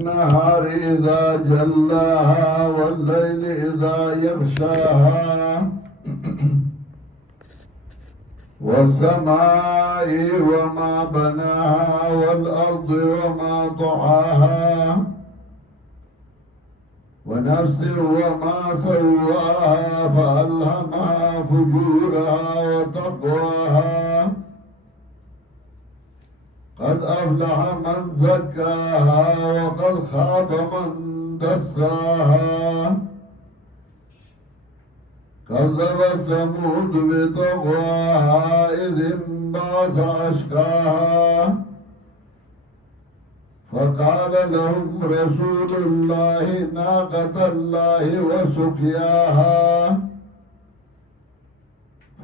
والنهار إذا جلاها والليل إذا يغشاها والسماء وما بناها والأرض وما طحاها ونفس وما سواها فألهمها فجورها وتقواها قد أفلح من زكاها وقد خاب من دساها كذبت ثمود بطغواها إذ انبعث أشقاها فقال لهم رسول الله ناقة الله وسقياها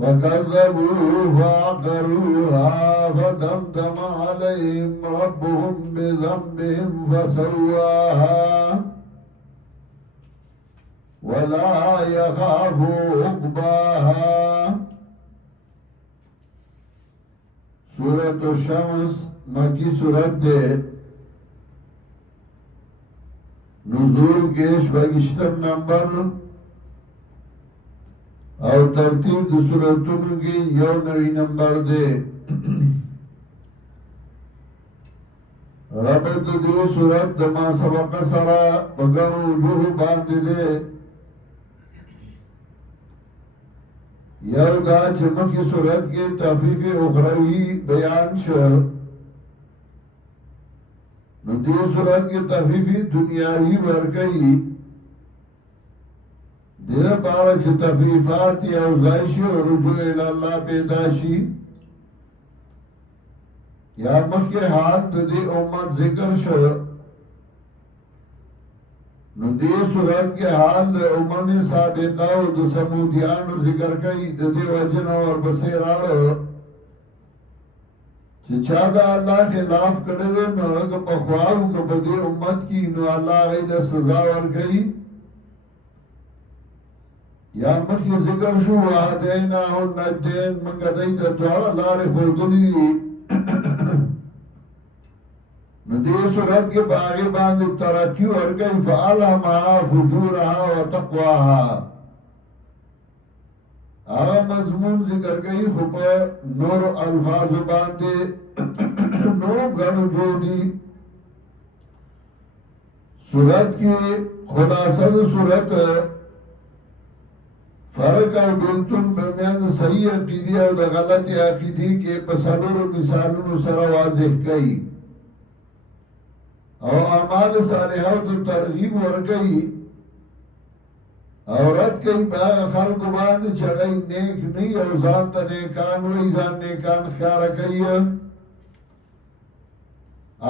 فكذبوه فعقروها فدمدم عليهم ربهم بذنبهم فسواها ولا يخاف عقباها. سورة الشمس مکی سورت دے، نزول کے شپږشتم نمبر او ترتیب د سورتونو کې یو نوی نمبر دی. ربط د دې سورت د ما سبق سره په ګڼو وجوهو باندې دی. یو دا چې مخکې سورت کې تخفیف اخروی بیان شو، نو دې سورت کې تخفیف دنیاوی ورکوي. دیر پارا چه تخفیفات یا اوزائشی و رجوع الاللہ پیدا شی یا مخی حال دی امت ذکر شو، نو دی صورت کے حال دی امم سابقہ و دو سمودیانو ذکر کئی دی وجن اور بسیر آلو چه چا دا اللہ خلاف کردے نو اگا پخواو کبا دی امت کی نو اللہ غید سزا ورکئی. یا مخی ذکر شو وعدینا النجدین منگا دی دا دوارا لار خوردنی دی. نو دی صورت کے باغی باندی ترقی ورگئی فعلہمہا فجورہا و تقواہا. آغا مضمون ذکر گئی خوب نور الفاظ باندی نور گنو جو دی. صورت کی خلاصہ صورت فرق او بلتون بمیان صحیح عقیدی او دا غلط عقیدی کے پسلور و مثالون سر واضح کئی او اعمال صالحہ تو ترغیب ورگئی او رد کئی باغ خلق باند چگئی نیک نی او زان تا نیکان و ایزان نیکان خیار کئی.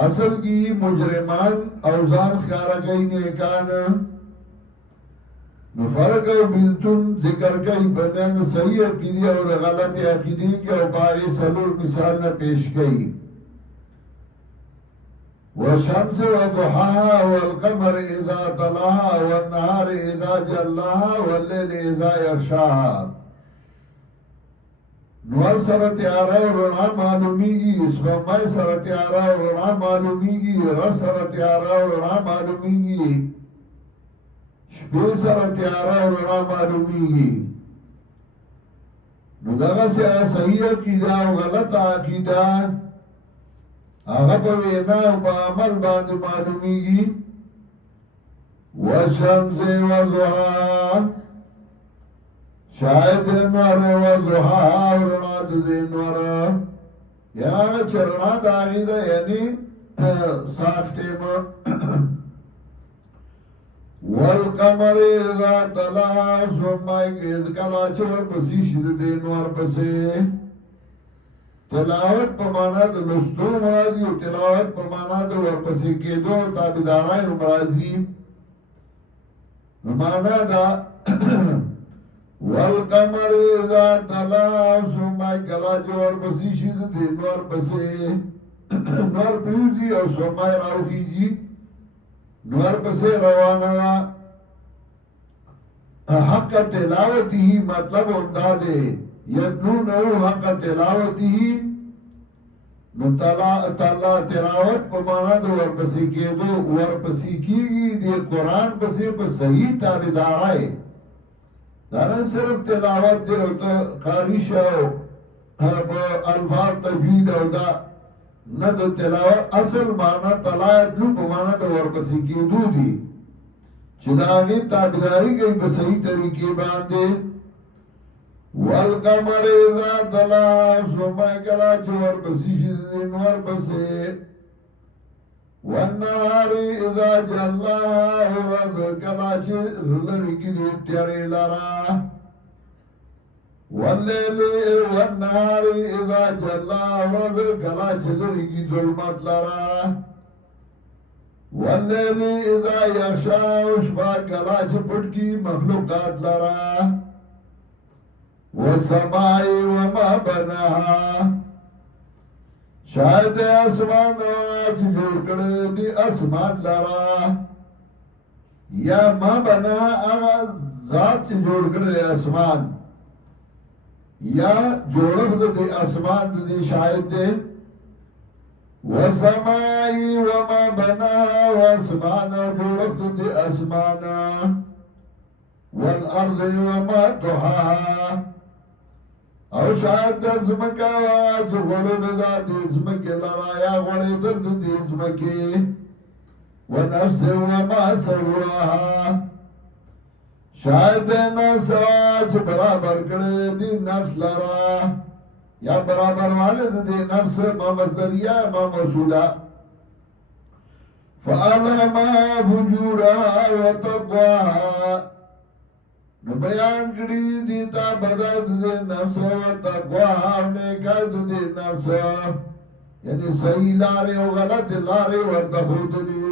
اصل کی مجرمان او زان خیار کئی نیکان. نفرق او بلتون ذکر کئی بمیان صحیح عقیدی اور غلط عقیدی کے او پاگی سلور مثال نہ پیش کئی. والشمس وضحاها والقمر اذا طلاها والنهار اذا جلاها والليل اذا يغشاها. نور سر تیارا و رنا معلومی گی، سپمائی سر تیارا و رنا معلومی گی، رس سر تیارا و رنا معلومی گی، شپی سر تیارا و رنا معلومی گی. نو دغه سے صحیح عقیدہ و غلط عقیدہ آغا پا وینا و پا عمل باند معلومی گی. والشمس والضحا شاید دینوار والضحا و رنا دینوار یا آغا چرنا داغی دا یعنی ساختے ما. والقمر اذا طلع سومائی کے اذکلا چور پسی شد دینوار پسی. تلاوت پا مانا دا لستو مرادی و تلاوت پا مانا دا ورپسی کے دو تابدارائی مرازی. مانا دا والقمر اذا طلع سومائی کلا چور پسی شد دینوار پسی. نور پیوزی اور سومائی راوخی جی نور پسے روانا حق تلاوتی ہی مطلب امدادے یتنونہو حق تلاوتی ہی. نو تلاوت په معنا د ورپسې کېدو ورپسې کېږي د قرآن پسې په صحیح تابعدارۍ دا نه صرف تلاوت دی او ته قاري شه په الفاظ تجوید او دا نه د تلاوت اصل معنا تلاوت نو په معنا د ورپسې کېدو دي چې دا هغې تابعداري کوي په صحیح طریقې باندې والقمر اذا طلع سوما کلا چې ورپسې شي د نور پسې والنهار اذا جلاها ورځ کلا چې لرې کړي تیارې لرا واللیل والنهار اذا جلاها ورځ کلا چې لرې کړي ظلمت لرا واللیل اذا یغشا شپه کلا چې پټ کړي مخلوقات لرا والسماء وما بناها شاید اسمان آج جوڑ کرده دی اسمان لرا یا ما بناها آغا ذات چی جوڑ کرده اسمان یا جوڑک دی اسمان دی شاید دی والسماء وما بناها واسمان جوڑک دی اسمان والارض وما طحاها او شاید د زمکا چې غوړو دا د زمکې لرا یا غوړې د زمکې ونفس وما سواها شاید نفس چې برابر کړی دی نفس لرا یا برابر والد دی نفس ما مصدریه ما موصوله فألهمها فجورها وتقواها نو بیان کړي دي تا بدل دې نفس او تقوا او نیکات دې نفس یعنی صحیح لارې او غلط لارې ورته خودلې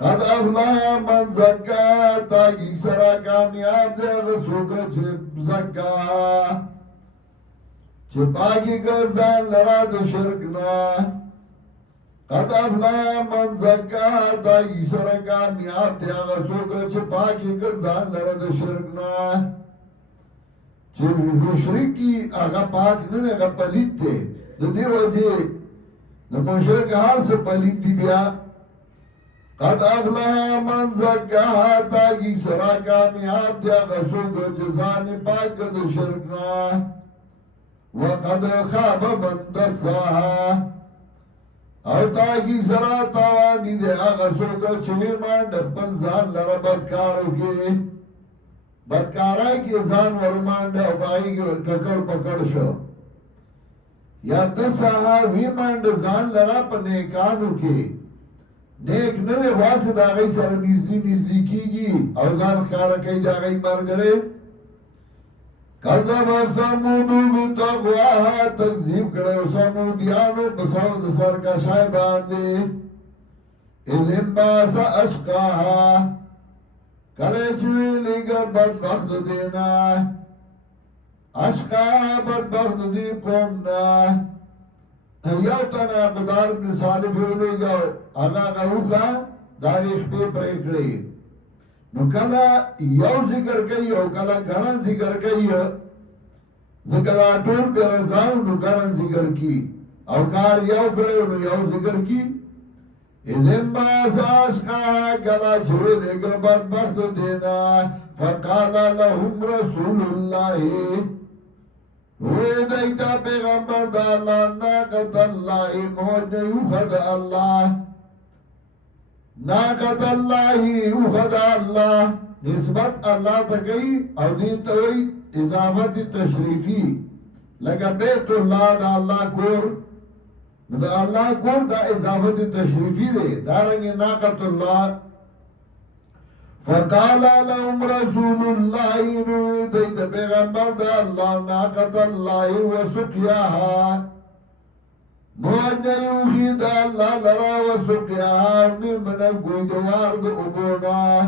قد افلح من زکا تاکي سره کامیاب دې رسوک چې زکا چې پاکي ګرځان لرا د شرک نه قد افلا من زکا دا ایسر کامیاب دی آغا سوکر چه پاکی کردان لرد شرکنا چه مشرکی آغا پاک ننے آغا پلیت دی دا دی وجه دا مشرک حال سے پلیت دی بیا قد افلا من زکا دا ایسر کامیاب دی آغا سوکر چه زان پاک کرد شرکنا وقد خواب من دساها او تاکی سرا تاوانی دے آغا سوکا چوی مان دخپل زان لرا بدکارو کے بدکارائی کی زان ورمان دے او بائی ککڑ پکڑ شو یا دساها وی مان دے زان لرا پا نیکانو کے نیک ندے واسد آغای سر نزدی کی گی او زان خیارا کئی دا آغای مر گرے کذب سمودو بتقواها تکذیب کرے سمودیانو بساو د سرکشای باندې اذن باسا اشقاها کله چوی لګ بدبخت دینا اشقاها بدبخت دی قومنا یو تنا قدار بن صالح لګو هغه غوخه داریخ په پرېکړې نو کلا یو ذکر کئی او کلا گرن ذکر کئی نو کلا ٹول پی رضاو نو گرن ذکر کی او کار یو کرے نو یو ذکر کی اذن باس آشقا کلا چھوئے لگا بدبخت دینا فقالا لهم رسول اللہ ہوئے دیتا پیغمبر دا اللہ ناقت اللہ موجنیو خد اللہ ناقت اللہ اوخد اللہ نسبت اللہ تکی او دیتوی اضافت تشریفی لگا بیت اللہ دا اللہ کور دا اللہ کور دا اضافت تشریفی دے دارنگی ناقت اللہ فقالا لهم رسول اللہ انوی دیت پیغمبر دا اللہ ناقت اللہ وسقیاها موجنیو خید اللہ لرا وسقیاها من گویدوار دا اگونا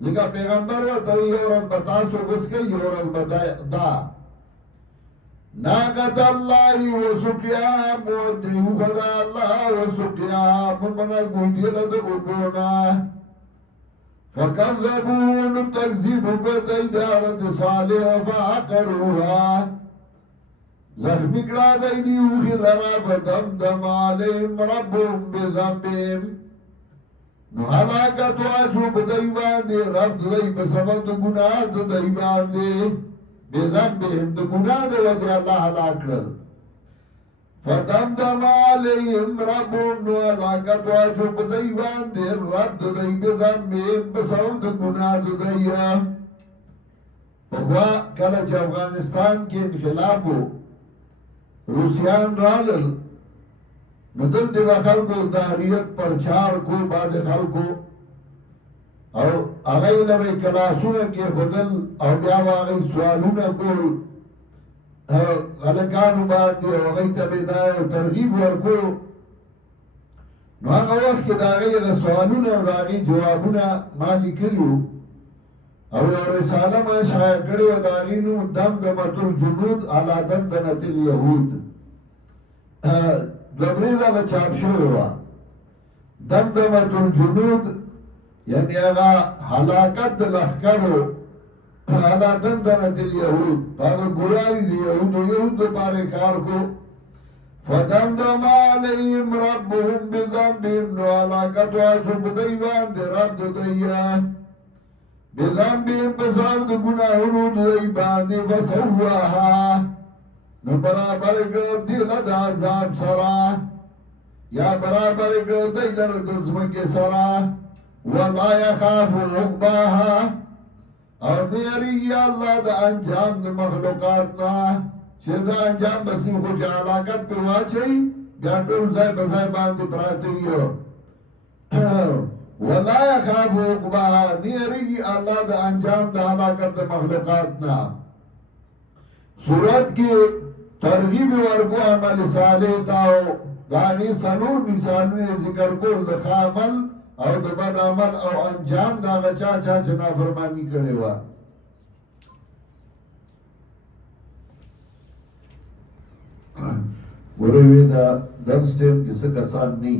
لکا پیغمبر و تو یورت بتاسو بس کے یورت بتا ناقت اللہ وسقیاها موجنیو خدا اللہ وسقیاها من گویدوار دا اگونا فکذبون تکذیب کو دیدارت صالح فعقروها زخمی کړه دی دی اوخی لرا فدمدم علیهم ربهم بذنبهم نو حلاکت واجو بدای باندې رب دی په سبب د ګناه د دی باندې بذنبهم د ګناه د وجه الله هلاک کړل فدمدم علیهم ربهم نو حلاکت واجو بدای باندې رب دی بذنبهم په سبب د ګناه د دی پخوا کله چې افغانستان کې انقلاب و روسیان رالل نو دلته به خلکو د حریت پرچار کو بعد خلکو او هغه له به کلاسونه کې خدل او بیا هغه سوالونه کول هلکانو باندې هغه ته بدای او ترغیب ورکو نو هغه وخت کې دا هغه د سوالونو او هغه جوابونه ما لیکلو او یو رساله ما شایع کړې و د هغې نوم دمدمة الجنود علی دندنة الیهود دوه درې ځله چاپ شوې وه دمدمة الجنود یعنې هغه هلاکت د لښکرو علی دندنة الیهود هغه ګوراوي د یهودو یهود دپاره یې کار کو فدمدم علیهم ربهم بذنبهم نو هلاکت واچو په دوی باندې رب د دوی بذنبهم بسبب د ګناهونو د دوی باندې فسواها نو برابر کړه دی له د عذاب سره یا برابر کړه دی له د ځمکې سره ولا یخاف عقباها او نه یریږي الله د انجام د مخلوقات نه چې د انجام بسې خو چې علاقت پې واچوي بیا ټول ځای په ځای باندې پراته وي ولا يخاف عقباها نیریږي الله د انجام د هلاکت د مخلوقات نه صورت کې ترغیب ورکو عمل صالح ته او دانی څلور مثالونه ذکر کول د ښه عمل او د بد عمل او انجام د هغه چا چې نافرماني کړې وه ګوره وی دا درس ټیم کې څه کسان نه